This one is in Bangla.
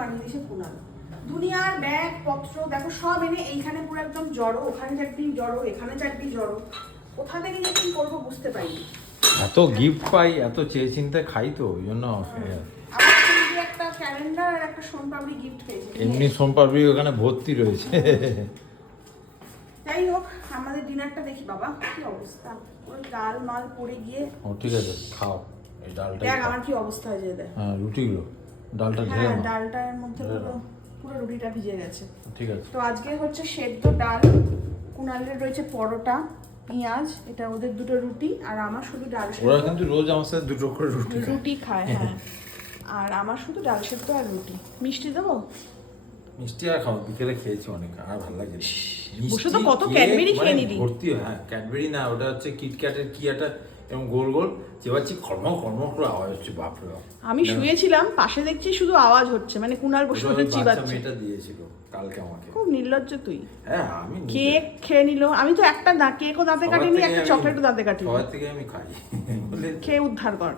বানিয়ে দিয়েছে কুনাল। দুনিয়ার ব্যাগ পত্র দেখো সব এনে এইখানে পুরো একদম জড়ো, ওখানে চারটি জড়ো, এখানে চারটি জড়ো। কোথা থেকে যে কি করবো বুঝতে পারিনি। এত গিফট পাই, এত চেয়ে চিন্তে খাই তো ওই জন্য। আমার একটা ক্যালেন্ডার আর একটা সোনপাপড়ি গিফট পেয়েছি। এমনি সোনপাপড়ি ওখানে ভর্তি রয়েছে। যাই হোক, আমাদের ডিনারটা দেখি বাবা কি অবস্থা, ওই ডাল মাল পড়ে গিয়ে। ও ঠিক আছে, খাও এই ডালটা। দেখ আমার কি অবস্থা হয়েছে দেখ। হ্যাঁ রুটিগুলো, ডালটা ঢেলে হ্যাঁ নাও। ডালটার মধ্যে পুরো পুরো রুটিটা ভিজে গেছে। ঠিক আছে। তো আজকে হচ্ছে সেদ্ধ ডাল, কুনালের রয়েছে পরোটা, পেঁয়াজ, এটা ওদের দুটো রুটি, আর আমার শুধু ডাল সেদ্ধ। ওরা কিন্তু রোজ আমার সাথে দুটো করে রুটি খায় হ্যাঁ। আর আমার শুধু ডাল সেদ্ধ আর রুটি। মিষ্টি দেবো? মিষ্টি আর খাও, বিকেলে খেয়েছি অনেক, আর ভালো লাগে। বসে তো কত ক্যাডবেরি খেয়ে নিলি। ভর্তি হয়। হ্যাঁ ক্যাডবেরি না, ওটা হচ্ছে কিটক্যাটের কি একটা এবং গোল গোল চেবাচ্ছি, খড়মাও খড়মাও করে আওয়াজ হচ্ছে, বাপরে বাপ। আমি শুয়েছিলাম, পাশে দেখছি শুধু আওয়াজ হচ্ছে, মানে কুনাল বসে বসে চিবাচ্ছে। মেয়েটা দিয়েছিল কালকে আমাকে। খুব নির্লজ্জ তুই। হ্যাঁ আমি কেক খেয়ে নিল, আমি তো একটা কেকও দাঁতে কাটিনি, একটা চকলেটও দাঁতে কাটিনি। সবার থেকে আমি খাই খেয়ে উদ্ধার কর।